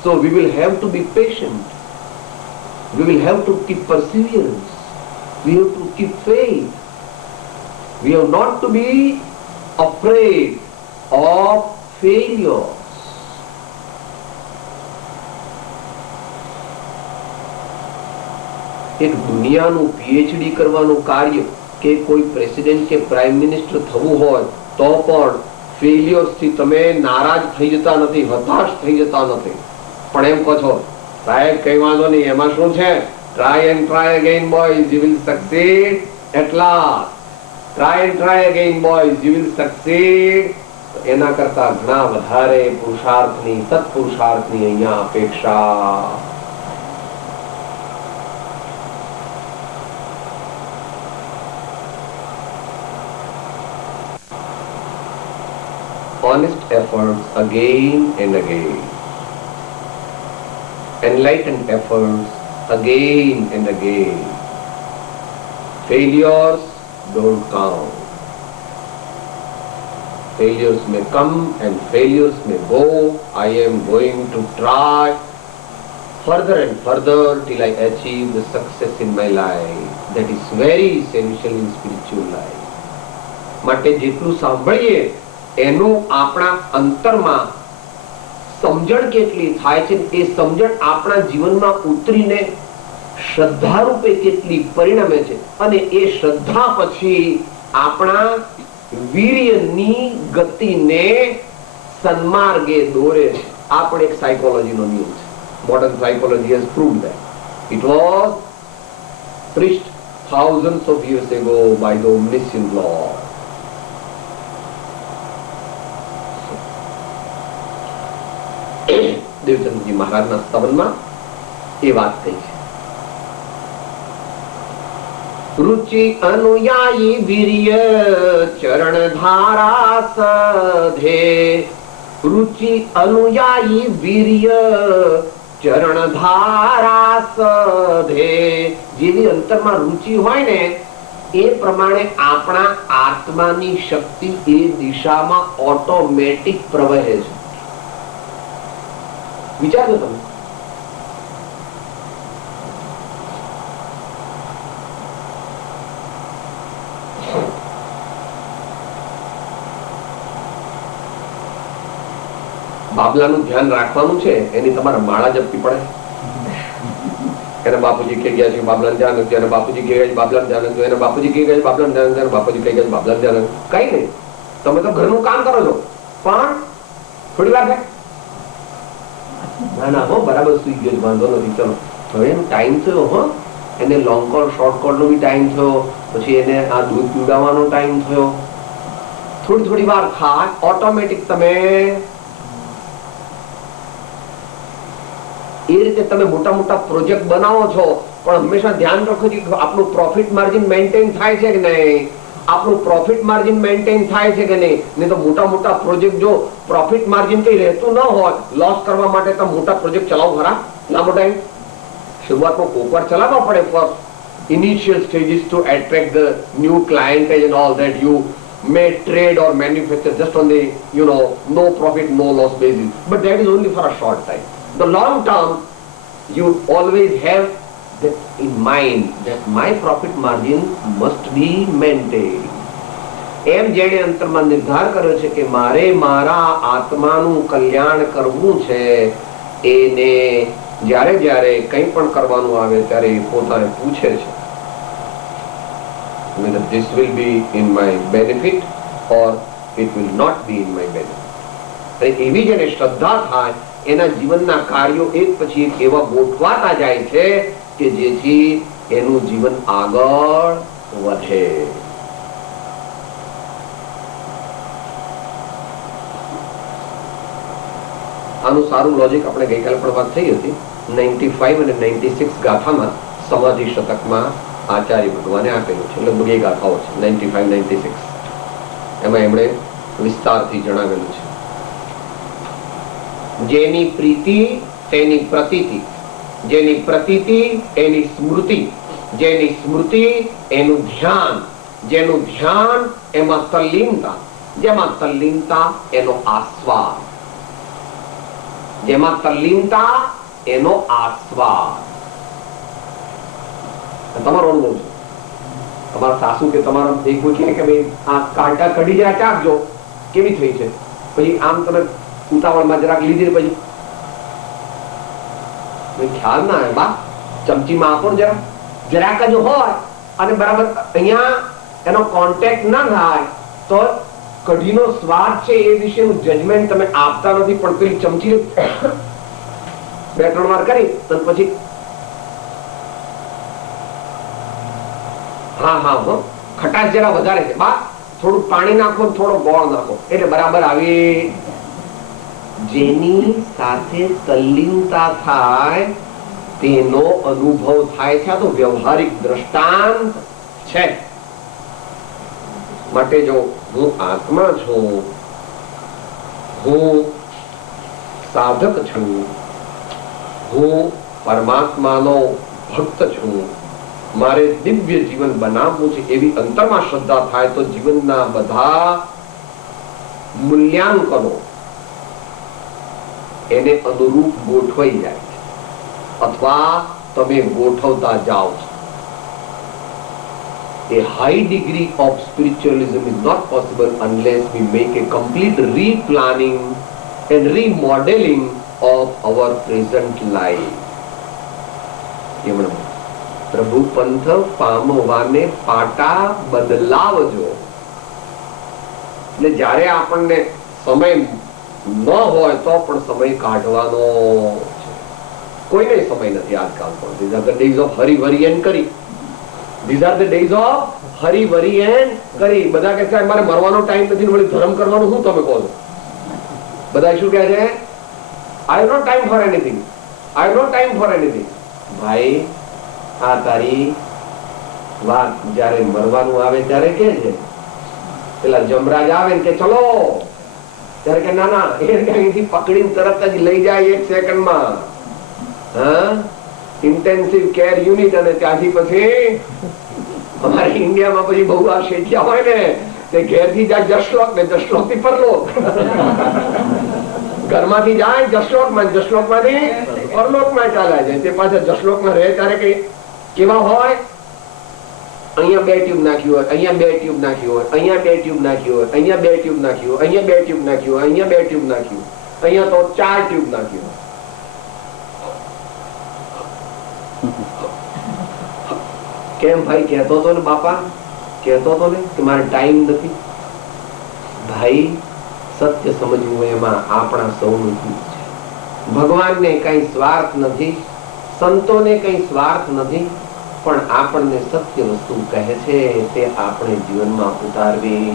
So we will have to be patient. We will have to keep perseverance. We have to keep faith. We have not to be afraid of failure. એક દુનિયાનું PhD કરવાનું કાર્ય કે કોઈ president કે prime minister થવું હોય તો પણ ફેલિયર્સ થી તમે નારાજ થઈ જતા નથી, હતાશ થઈ જતા નથી, પણ એમ કહો છો સાહેબ કઈ વાંધો નહીં, એમાં શું છે, try and try again boys, you will succeed at last, try and try again boys, you will succeed. એના કરતા ઘણા વધારે પુરુષાર્થની, સત્પુરુષાર્થની અહીંયા અપેક્ષા. Honest efforts again and again, enlightened efforts again and again. Failures don't count. Failures may come and failures may go. I am going to try further and further till I achieve the success in my life. That is very essential in spiritual life. માટે જેટલું સાંભળીએ એનું આપણા અંતરમાં સમજણ કેટલી થાય છે, એ સમજણ આપણા જીવનમાં ઉતરીને શ્રદ્ધા રૂપે કેટલી પરિણમે છે, અને એ શ્રદ્ધા પછી આપણા વીર્યની ગતિને સન્માર્ગે દોરે છે. આ પણ એક સાયકોલોજીનો નિયમ છે. Modern psychology has proved that. It was preached thousands of years ago by the omniscient Lord. દેવચંદ્રજી મહારાજના સ્તવનમાં એ વાત કહી છે. रुचि अनुयायी वीर्य चरण धारा सधे, रुचि अनुयायी वीर्य चरण धारा सधे. જેવી અંતરમાં રુચિ હોય ને એ પ્રમાણે આપણા આત્માની શક્તિ એ દિશામાં ઓટોમેટિક પ્રવહે છે. વિચારજો તમે, બાબલાનું ધ્યાન રાખવાનું છે, એની તમારે માળા જપવી પડે. એને બાપુજી કહી ગયા છે બાબલાનું ધ્યાન નથી, એને બાપુજી કહી ગયા છે બાબલાનું ધ્યાન નથી, એને બાપુજી કહી ગયા છે બાબલાનું ધ્યાન નથી, બાપુજી કહી ગયા છે બાબલાનું ધ્યાન નથી. કઈ નહીં, તમે તો ઘરનું કામ કરો છો, પણ થોડી વાર ના ના હો બરાબર સુઈ ગયો, વાંધો નથી, ચલો હવે એનો ટાઈમ થયો, હો એને લોંગ કોલ શોર્ટ કોલ નો બી ટાઈમ થયો, પછી એને આ દૂધ પીવડાવવાનો ટાઈમ થયો. થોડી થોડી વાર થાય, ઓટોમેટિક તમે એ રીતે તમે મોટા મોટા પ્રોજેક્ટ બનાવો છો, પણ હંમેશા ધ્યાન રાખો કે આપણું પ્રોફિટ માર્જિન મેન્ટેન થાય છે કે નહીં, આપણું પ્રોફિટ માર્જિન મેન્ટેન થાય છે કે નહીં. નહીં તો મોટા મોટા પ્રોજેક્ટ જો પ્રોફિટ માર્જિન કઈ રહેતું ન હોય, લોસ કરવા માટે તો મોટા પ્રોજેક્ટ ચલાવો ખરા લાંબો ટાઈમ. શરૂઆતમાં કોકવાર ચલાવવા પડે for initial stages to attract the new clientage and all that. You may trade or manufacture just on the no profit no loss basis, but that is only for a short time. The long term you always have that in mind that my profit margin must be maintained. એમ જેણે અંતરમાં નિર્ધાર કર્યો છે કે મારે મારા આત્માનું કલ્યાણ કરવું છે, એને જ્યારે જ્યારે કંઈ પણ કરવાનું આવે ત્યારે એ પોતાને પૂછે છે whether this will be in my benefit or it will not be in my benefit. અને એવી જેને શ્રદ્ધા થાય એના જીવનના કાર્યો એક પછી એક એવા ગોઠવાતા જાય છે કે જેથી એનું જીવન આગળ વધે. આનું સારું લોજિક આપણે ગઈકાલે પણ વાત થઈ હતી. 95 અને 96 ગાથામાં સમાધિ શતકમાં આચાર્ય ભગવાને આપેલું છે. લગભગ એ ગાથાઓ છે 95, 96. એમાં એમણે વિસ્તારથી જણાવેલું છે. જેની પ્રીતિ તેની પ્રતીતિ, જેની પ્રતીતિ એની સ્મૃતિ, જેની સ્મૃતિ એનું ધ્યાન, જેનું ધ્યાન એમાં તલ્લીનતા, જેમાં તલ્લીનતા એનો આસ્વાદ, જેમાં તલ્લીનતા એનો આસ્વાદ. તમારો અનુભવ છે. તમારા સાસુ કે તમારા દેખવું કે ભાઈ આ કાંટા કઢી જરા ચાખજો કેવી થઈ છે, પછી આમ તમે ઉતાવળમાં જરાક લીધી પછી ખ્યાલ ના આવે, બા ચમચીમાં આપો જરા, જરાક જ હોય અને બરાબર અહીંયા એનો કોન્ટેક્ટ ના થાય તો કઢીનો સ્વાદ છે એ વિશેનું જજમેન્ટ તમે આપતા નથી, પણ પેલી ચમચી 2-3 વાર કરી તો પછી હા હા હો ખટાશ જરા વધારે છે બા, થોડું પાણી નાખો, થોડો ગોળ નાખો એટલે બરાબર આવી. જેની સાથે તલ્લીનતા થાય તેનો અનુભવ થાય છે. આ તો વ્યવહારિક દ્રષ્ટાંત છે. માટે જો હું આત્મા છું, હું સાધક છું, હું પરમાત્માનો ભક્ત છું, મારે દિવ્ય જીવન બનાવવું છે એવી અંતરમાં શ્રદ્ધા થાય તો જીવનના બધા મૂલ્યાંકનો એને અનુરૂપ ગોઠવાઈ જાય છે, અથવા તમે ગોઠવતા જાઓ છો. A high degree of spiritualism is not possible unless we make a complete replanning and remodeling of our present life. પ્રભુ પંથ પામવાને પાટા બદલાવજો. એટલે જ્યારે આપણને સમય ન હોય તો પણ સમય કાઢવાનો છે. કોઈને સમય નથી આજકાલ પણ. These are the days of hurry, worry and curry. These are the days of hurry, worry and curry. બધા કહે છે મારે મરવાનો ટાઈમ નથી, વળી ધર્મ કરવાનું શું તમે કહો છો? બધા શું કહે છે? I have no time for anything. I have no time for anything. ભાઈ આ તારી વાત જ્યારે મરવાનું આવે ત્યારે કે છે, પેલા જમરાજ આવે ને કે ચલો, ત્યારે કે ના ના, અહીંથી પકડીને તરત જ લઈ જાય 1 સેકન્ડમાં. હા, ઇન્ટેન્સિવ કેર યુનિટ. અને ત્યાંથી પછી અમારે ઇન્ડિયામાં પછી બહુ આ શેઠિયા હોય ને તે ઘેરથી જાય જશલોક ને જશલોક થી પરલોક. ઘરમાંથી જાય જશલોક માં, જશલોક માંથી પરલોક માં ચાલ્યા જાય. તે પાછા જશલોક માં રહે ત્યારે કઈ કેવા હોય? અહીંયા 2 ટ્યુબ નાખ્યું હોય, અહીંયા 2 ટ્યુબ નાખ્યું હોય, અહીંયા 2 ટ્યુબ નાખ્યું હોય, અહીંયા 2 ટ્યુબ નાખ્યું હોય, અહીંયા 2 ટ્યુબ નાખ્યું હોય, અહીંયા 2 ટ્યુબ નાખ્યું, અહીંયા તો 4 ટ્યુબ નાખ્યું. કેમ ભાઈ? કહેતો હતો ને બાપા, કહેતો હતો ને કે મારે ટાઈમ નથી. ભાઈ સત્ય સમજવું એમાં આપણા સૌનું છે. ભગવાનને કઈ સ્વાર્થ નથી, સંતોને કઈ સ્વાર્થ નથી, પણ આપણને સત્ય વસ્તુ કહે છે તે આપણે જીવનમાં ઉતારવી,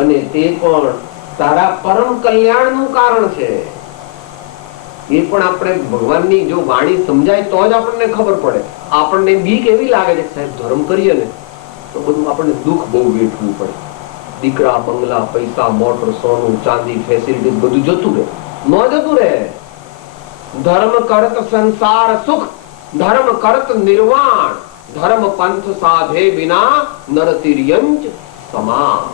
અને તે પણ તારા પરમ કલ્યાણનું કારણ છે. એ પણ આપણે ભગવાનની જો વાણી સમજાય તો જ આપણને ખબર પડે. આપણને બીક એવી લાગે છે સાહેબ ધર્મ કરીએ ને તો બધું આપણને દુઃખ બહુ વેઠવું પડે. દીકરા, બંગલા, પૈસા, મોટર, સોનું, ચાંદી, ફેસિલિટી બધું જતું રહે. ન જતું રહે. ધર્મ કરત સંસાર સુખ, ધર્મ કરત નિર્વાણ, ધર્મ પંથ સાધે વિના નરતિર્યંચ સમાન.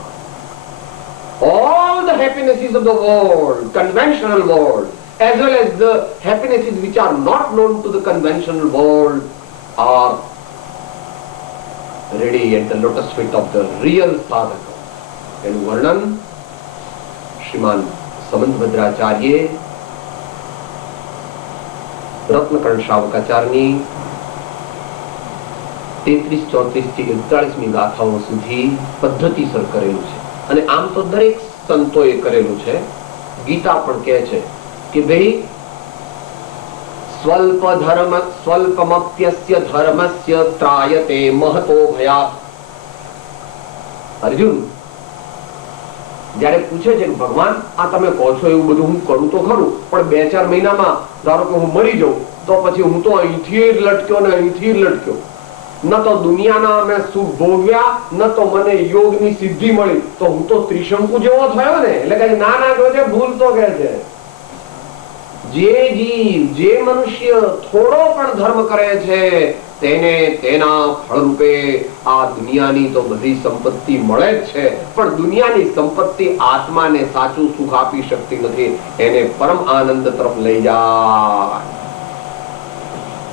All the happinesses of the world, conventional world, as well as the happinesses which are not known to the conventional world, are ready at the lotus feet of the real sadhaka. એનું વર્ણન શ્રીમાન સમંતભદ્રાચાર્ય રત્નકર્ણ શ્રાવકાચાર્યની 33-34 થી 41મી ગાથાઓ સુધી પદ્ધતિસર કરેલું છે. અને આમ તો દરેક સંતોએ કરેલું છે. ગીતા પણ કહે છે કે ભાઈ સ્વલ્પ ધર્મ સ્વલ્પમપ્યસ્ય ધર્મસ્ય ત્રાયતે મહતો ભયાત. અર્જુન જયારે પૂછે છે કે ભગવાન આ તમે કહો છો એવું બધું હું કરું તો ખરું, પણ 2-4 મહિનામાં ધારો કે હું મરી જાઉં તો પછી હું તો અહીંથી લટક્યો ને અહીંથી લટક્યો, ન તો દુનિયાના મેં સુખ ભોગવ્યા, ન તો મને યોગની સિદ્ધિ મળી, તો હું તો ત્રિશંકુ જેવો થયો ને. એટલે કે ના ના કહે છે, ભૂલ તો કહે છે. જે જીવ, જે મનુષ્ય થોડો પણ ધર્મ કરે છે તેને તેના ફળરૂપે આ દુનિયાની તો બધી સંપત્તિ મળે જ છે, પણ દુનિયાની સંપત્તિ આત્માને સાચું સુખ આપી શકતી નથી, એને પરમ આનંદ તરફ લઈ જાય.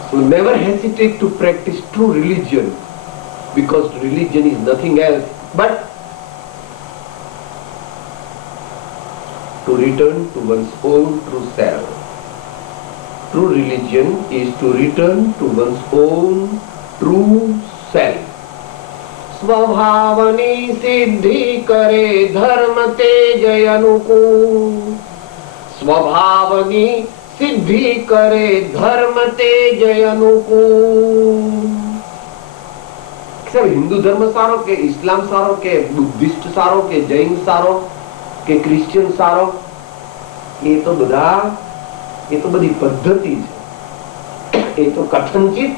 So never hesitate to practice true religion because religion is nothing else but to return to one's own true self. True religion is to return to one's own true self. स्वभावनी सिद्धि करे धर्म तेज अनुकूल. स्वभावनी सिद्धि करे धर्म तेज अनुकूल. हिंदू धर्म सारो के इस्लाम सारो के बुद्धिस्ट सारो के जैन सारो કે ક્રિશ્ચિયન સારો, એ તો બધી પદ્ધતિ છે, એ તો કથનચિત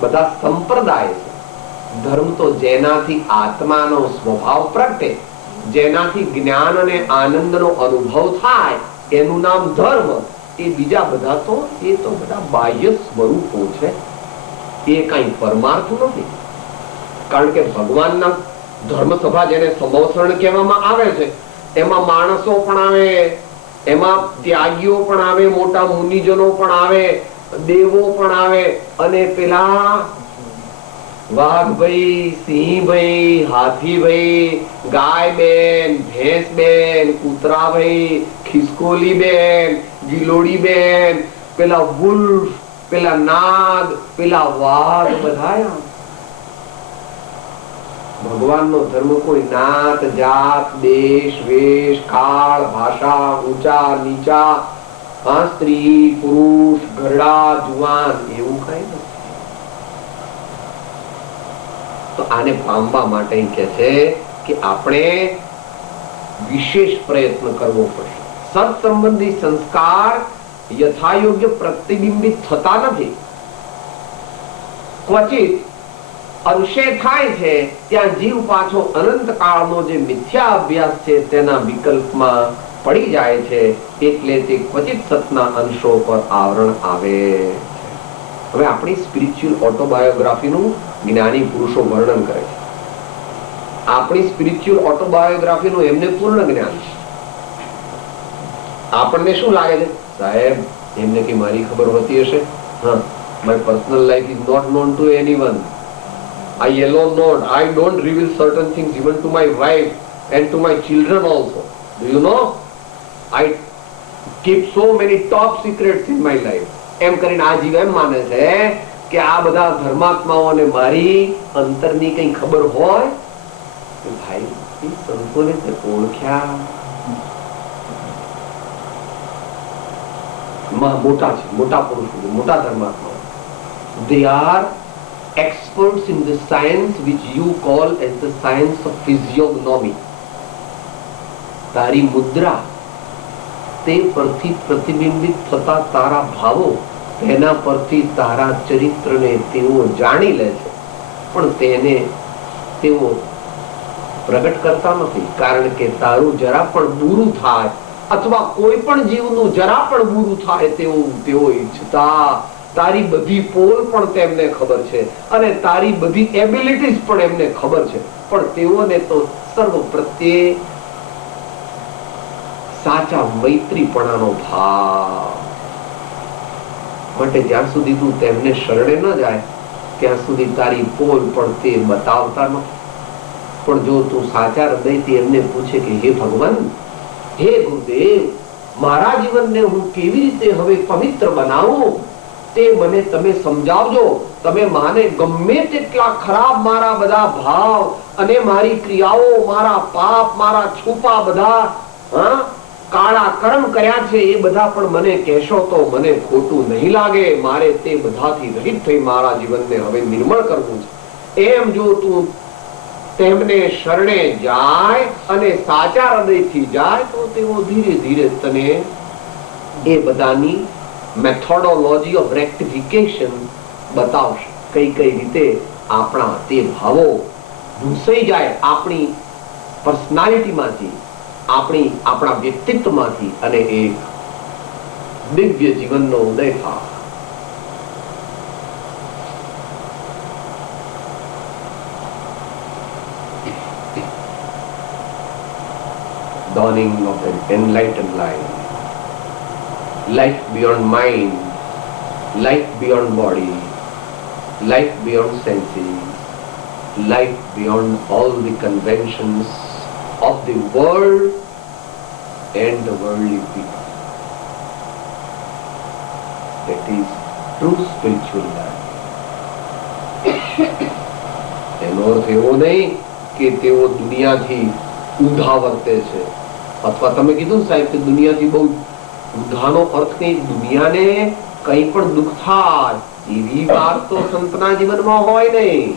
બધા સંપ્રદાય છે. ધર્મ તો જેનાથી આત્માનો સ્વભાવ પ્રગટે, જેનાથી જ્ઞાન અને આનંદનો અનુભવ થાય, એનું નામ ધર્મ. એ બીજા બધા તો બધા બાહ્ય સ્વરૂપો છે, એ કઈ પરમાર્થ નથી. કારણ કે ભગવાનના ધર્મસભા જેને સંવત્સરણ કહેવામાં આવે છે, એમાં માણસો પણ આવે, એમાં ત્યાગીઓ પણ આવે, મોટા મુનિજનો પણ આવે, દેવો પણ આવે, અને પેલા વાઘભાઈ, સિંહભાઈ, હાથીભાઈ, ગાય બેન, ભેંસ બેન, કૂતરા ભાઈ, ખિસકોલી બેન, ગિલોડી બેન, પેલા વુલ્ફ, પેલા નાગ, પેલા વાઘ, બધા ભગવાનનો ધર્મ કોઈ નાત, જાત, દેશ, વેશ, કાળ, ભાષા, ઊંચા, નીચા, સ્ત્રી, પુરુષ, ઘરડા, જુવાન, એવું કઈ નથી. તો આને પામવા માટે કહે છે કે આપણે વિશેષ પ્રયત્ન કરવો પડશે. સત્સંબંધી સંસ્કાર યથાયોગ્ય પ્રતિબિંબિત થતા નથી. ક્વચિત અંશે થાય છે, ત્યાં જીવ પાછો અનંત કાળનો જે મિથ્યા અભ્યાસ છે તેના વિકલ્પમાં પડી જાય છે, એટલે તે ક્વચિત સતના અંશો પર આવરણ આવે. હવે આપણી સ્પિરિચ્યુઅલ ઓટોબાયોગ્રાફીનું જ્ઞાની પુરુષો વર્ણન કરે છે. આપણી સ્પિરિચ્યુઅલ ઓટોબાયોગ્રાફીનું એમને પૂર્ણ જ્ઞાન છે. આપણને શું લાગે છે, સાહેબ એમને કે મારી ખબર હોતી હશે? હા, my personal life is not known to anyone. I alone know. I don't reveal certain things even to my wife and to my children also. Do you know? I keep so many top secrets in my life. એમ કરીને આ જીવ એમ માને છે કે આ બધા ધર્માત્માઓને મારી અંતરની કઈ ખબર હોય. ભાઈ, એ સંતોને તે ઓળખ્યા મોટા છે, મોટા પુરુષો, મોટા ધર્માત્માઓ. They are experts in the science which you call as the science of physiognomy. તારી મુદ્રા, તે પરથી પ્રતિબિંબિત થતા તારા ભાવો, તેના પરથી તારા ચરિત્રને તેઓ જાણી લે છે, પણ તેને તેઓ પ્રગટ કરતા નથી. કારણ કે તારું જરા પણ બુરું થાય, અથવા કોઈ પણ જીવનું જરા પણ બુરું થાય તેઓ ઈચ્છતા. તારી બધી પોલ પણ તેમને ખબર છે, અને તારી બધી એબિલિટીઝ પણ એમને ખબર છે, પણ તેઓને તો સર્વ પ્રત્યે સાચા મૈત્રીપણાનો ભાવ. માટે જ્યાં સુધી તું તેમને શરણે ન જાય ત્યાં સુધી તારી પોલ પણ તે બતાવતા નથી. પણ જો તું સાચા હૃદયથી એમને પૂછે કે હે ભગવાન, હે ગુરુદેવ, મારા જીવનને હું કેવી રીતે હવે પવિત્ર બનાવું, તે મને તમે સમજાવજો. તમે માને ગમે તેટલા ખરાબ મારા બધા ભાવ અને મારી ક્રિયાઓ, મારા પાપ, મારા છુપા બધા કાળા કર્મ કર્યા છે, એ બધા પણ મને કહેશો તો મને ખોટું નહીં લાગે. મારે તે બધાથી રહિત થઈ મારા જીવનને હવે નિર્મળ કરવું છે. એમ જો તું તેમને શરણે જાય અને સાચા હૃદયથી જાય તો તેઓ ધીરે ધીરે તને એ બધાની મેથોડોલોજી ઓફ રેક્ટિફિકેશન બતાવશે. કઈ કઈ રીતે આપણા તે ભાવો ભૂસાઈ જાય આપણી પર્સનાલિટીમાંથી, આપણા વ્યક્તિત્વમાંથી, અને એક દિવ્ય જીવનનો ઉદય થાય. Dawning of an enlightened life. Life beyond mind, life beyond body, life beyond senses, life beyond all the conventions of the world and the worldly people. That is true spiritual life. એનો અર્થ એવો નહીં કે તેઓ દુનિયાથી ઊંધા વર્તે છે, અથવા તમે કીધું સાહેબ કે દુનિયાથી બહુ ઊંધાનો અર્થ કઈ દુનિયાને કઈ પણ દુઃખ થાય એવી વાત તો સંતના જીવનમાં હોય નહીં.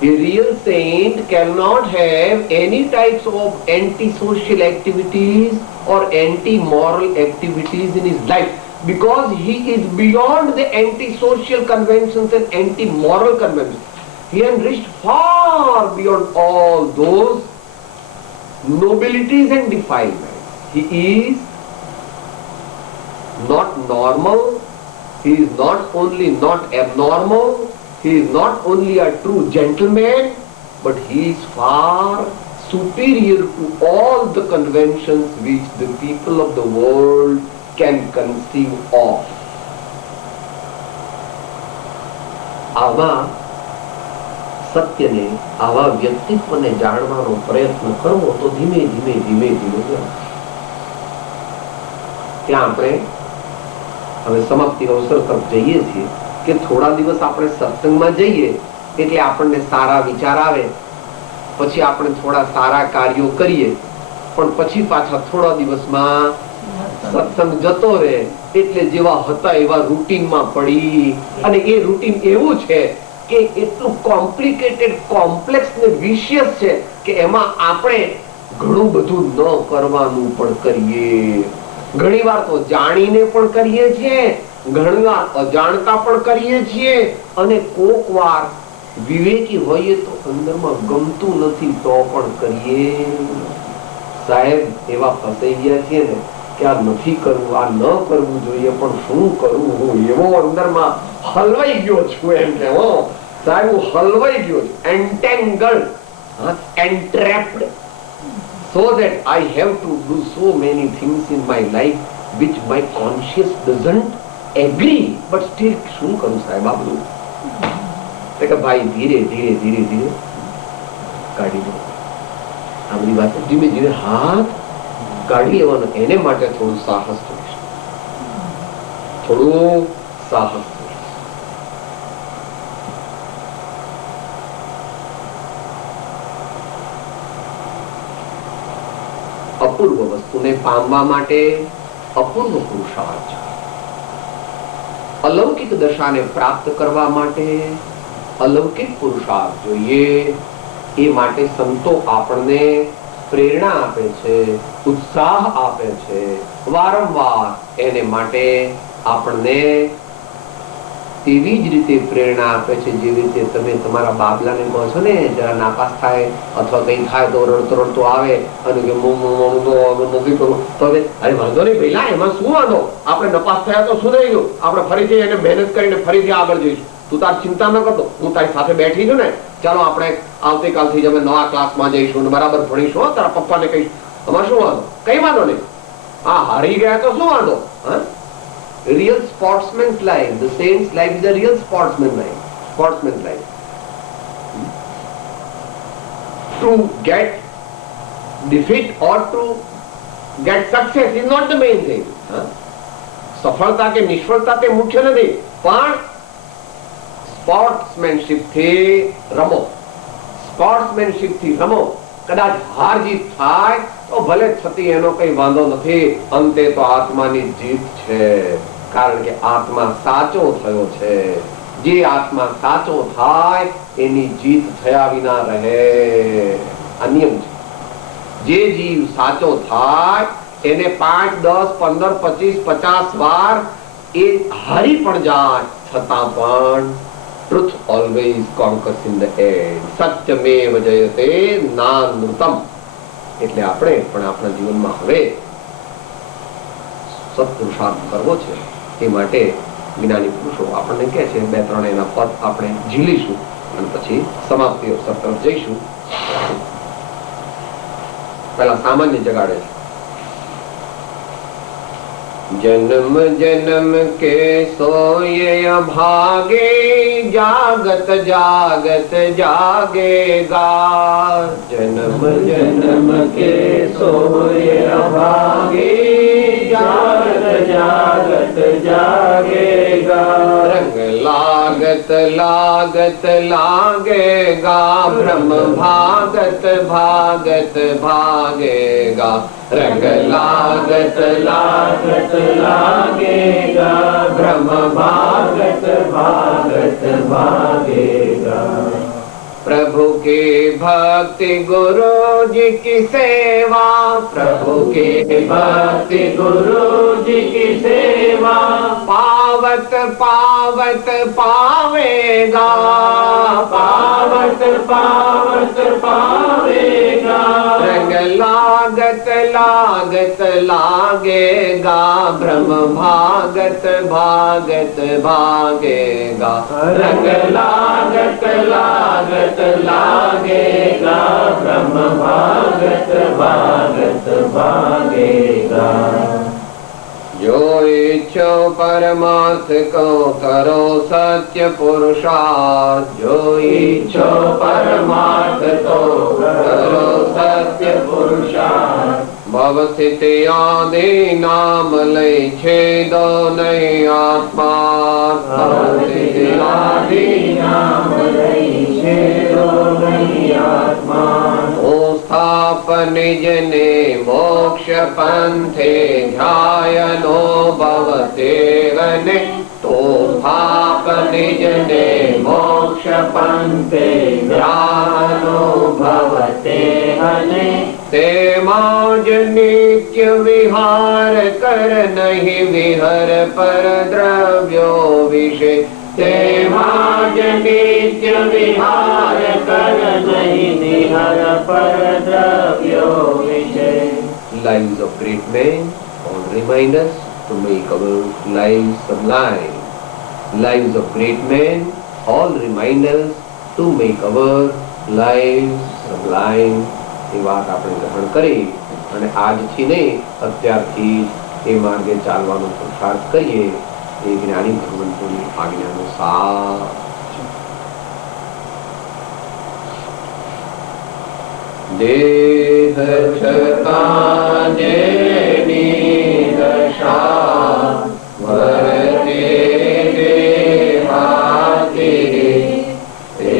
A real saint cannot have any types of anti-social activities or anti-moral activities in his life, because he is beyond the anti-social conventions and anti-moral conventions. He has reached far beyond all those nobilities and defilements. He is not normal, he is not only not abnormal, he is not only a true gentleman, but he is far superior to all the conventions which the people of the world can conceive of. આવા સત્યને, આવા વ્યક્તિત્વને જાણવાનો પ્રયત્ન કરવો તો ધીમે ધીમે ધીમે ધીમે ત્યાં આપણે હવે સમાપ્તિ અવસર તરફ જઈએ છીએ કે થોડા દિવસ આપણે સત્સંગમાં જઈએ એટલે આપણને સારા વિચાર આવે, પછી આપણે થોડા સારા કાર્યો કરીએ, પણ પછી પાછા થોડા દિવસમાં સત્સંગ જતો રહે એટલે જેવા હતા એવા રૂટીનમાં પડી, અને એ રૂટીન એવું છે કે એટલું કોમ્પ્લિકેટેડ, કોમ્પ્લેક્સ ને વિશિયસ છે કે એમાં આપણે ઘણું બધું ન કરવાનું પણ કરીએ. ઘણી વાર તો જાણીને પણ કરીએ છીએ, ઘણી વાર અજાણતા પણ કરીએ છીએ, અને કોક વાર વિવેકી હોઈએ તો અંદરમાં ગમતું નથી તો પણ કરીએ. સાહેબ એવા ફસાઈ ગયા છે ને કે આ નથી કરવું, આ ન કરવું જોઈએ, પણ શું કરવું, હું એવો અંદરમાં હલવાઈ ગયો છું એમ કે હો સાહેબ હું હલવાઈ ગયો છું, entangled, entrapped, so that I have to do so many things in my life which my conscience doesn't agree, but still શું કરું સાહેબ આ બધું? કે ભાઈ ધીરે ધીરે ધીરે ધીરે કાઢી દો આ બધી વાત, ધીમે ધીમે હાથ કાઢી લેવાનો. એને માટે થોડું સાહસ જોઈશે, થોડું સાહસ જોઈશે. અપૂર્વ વસ્તુને પામવા માટે અપૂર્વ પુરુષાર્થ, અલૌકિક દશાને પ્રાપ્ત કરવા માટે અલૌકિક પુરુષાર્થ જોઈએ. એ માટે સંતો આપણને પ્રેરણા આપે છે, ઉત્સાહ આપે છે, વારંવાર એને માટે આપણને તેવી જ રીતે પ્રેરણા આપે છે જેવી રીતે તમે તમારા બાબલાને કહો છો ને જરા નાપાસ થાય અથવા કઈ થાય તો રડતો રડતો આવે અને કે નથી કરવું, તો હવે અરે વાંધો નહીં પહેલા એમાં શું વાંધો, આપણે નપાસ થયા તો શું થઈ ગયું, આપણે ફરીથી એને મહેનત કરીને ફરીથી આગળ જઈશું, તું તારી ચિંતા ન કરતો, હું તારી સાથે બેઠી છું ને, ચાલો આપણે આવતીકાલથી જ અમે નવા ક્લાસમાં જઈશું ને બરાબર ભણીશું, તારા પપ્પાને કહીશું, એમાં શું વાંધો, કઈ વાંધો નહીં, હા હારી ગયા તો શું વાંધો. હા, real sportsman's life, the saint's life is a real sportsman's life. To get defeat or to get success is not the main thing. સફળતા કે નિષ્ફળતા તે મુખ્ય નથી, પણ સ્પોર્ટ્સમેનશિપ થી રમો, સ્પોર્ટ્સમેનશિપ થી રમો. કદાચ હાર જીત થાય તો ભલે થતી એનો કઈ વાંધો નથી, અંતે તો આત્માની જીત છે, કારણ કે આત્મા સાચો થયો છે. જે આત્મા સાચો થાય એની જીત થયા વિના રહે, આ નિયમ છે. જે જીવ સાચો થાય એને 5, 10, 15, 25, 50 વાર એ હારી પણ જાય છતાં પણ truth always conquers in the end. Satyamev Jayate નાનૃતમ. એટલે આપણે પણ આપણા જીવનમાં હવે સત્પુરુષાર્થ કરવો છે. તે માટે જ્ઞાની પુરુષો આપણને કહે છે, 2-3 એના પદ આપણે ઝીલીશું અને પછી સમાપ્તિ અવસર તરફ જઈશું. પહેલા સામાન્ય જગાડે છે, जन्म जन्म के सोए अभागे, जागत जागत जागेगा। जन्म जन्म के सोए अभागे, जागत जागत जागेगा। रंग लागत लागत लागेगा, ब्रह्म भागत भागत भागेगा। रंग लागत लागत लागेगा, ब्रह्म भागत भागत भागेगा। प्रभु की भक्ति गुरु जी की सेवा, प्रभु की भक्ति गुरु जी की सेवा, पावत पावत पावेगा, पावत पावत पावेगा। रंग लागत लागत लागेगा, ब्रह्म भागत भागत भागेगा। रंग लागत लागत लागेगा, ब्रह्म भागत भागत भागेगा। जो इच्छो परमार्थ को करो सत्य पुरुषार्थ, जो इच्छो परमार्थ को करो सत्य पुरुषार्थ। भव स्थिति आदि नाम लय छेदो नहीं आत्मा, भव स्थिति आदि नाम लय छेदो नहीं आत्मा। ओ स्थापन निज ने मोक्ष पंथे, ध्यायनो भवते हने। तो स्थापन निज ने मोक्ष पंथे, ध्यानो भवते हने। ते माज नित्य विहार कर, नहीं विहर पर द्रव्यो विषय। ते माज नित्य विहार कर, नहीं विहर पर द्रव्यो विषय। Lives of great men all remind us to make our lives sublime. Lives of great men all remind us to make our lives sublime. એ વાત આપણે ગ્રહણ કરી અને આજથી નહીં અત્યારથી એ માર્ગે ચાલવાનો પુરુષાર્થ કરીએ, એ જ્ઞાની ભગવંતોની આજ્ઞાનુસાર. દેહ છતાં જેની દશા, વર્તે દેહાતી, તે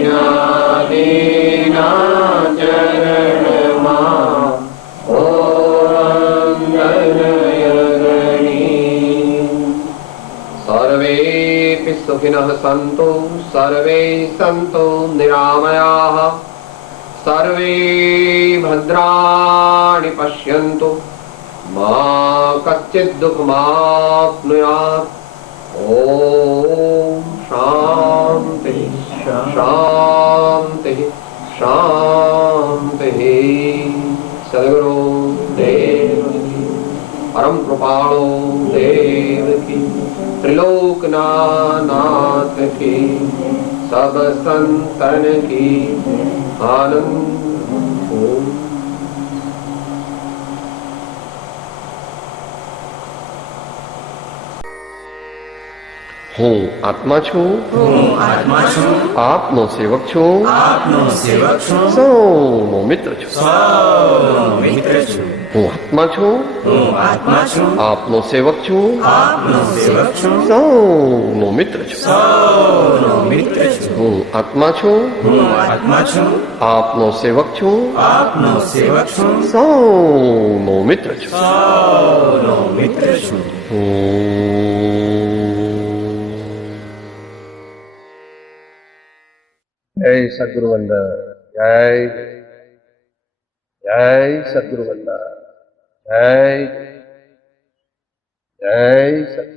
જ્ઞાનીના ચરણમાં ઓરંગનયગણી. સર્વેપી સુખિનઃ સંતો, સર્વે સંતો નિરામયાઃ, सर्वे भद्राणि पश्यन्तु, मा कच्चित् दुःखमाप्नुयात्। ओम शांति शांति शांति। सद्गुरु देव की, परम कृपाळु देव की, त्रिलोकनाथ की, सब संतन की आनंद हो। હું આત્મા છું, હું આત્મા છું, આપનો સેવક છું, આપનો સેવક છું, સૌનો મિત્ર છું. સૌનો મિત્ર છું. હું આત્મા છું, હું આત્મા છું, આપનો સેવક છું, આપનો સેવક છું, સૌનો મિત્ર છું. સૌનો મિત્ર છું. હું આત્મા છું, હું આત્મા છું, આપનો સેવક છું, આપનો સેવક છું, સૌનો મિત્ર છું. સૌનો મિત્ર છું. જય સદગુરુ વંદન. જય જય સદગુરુ વંદન. જય જય સદગુરુ.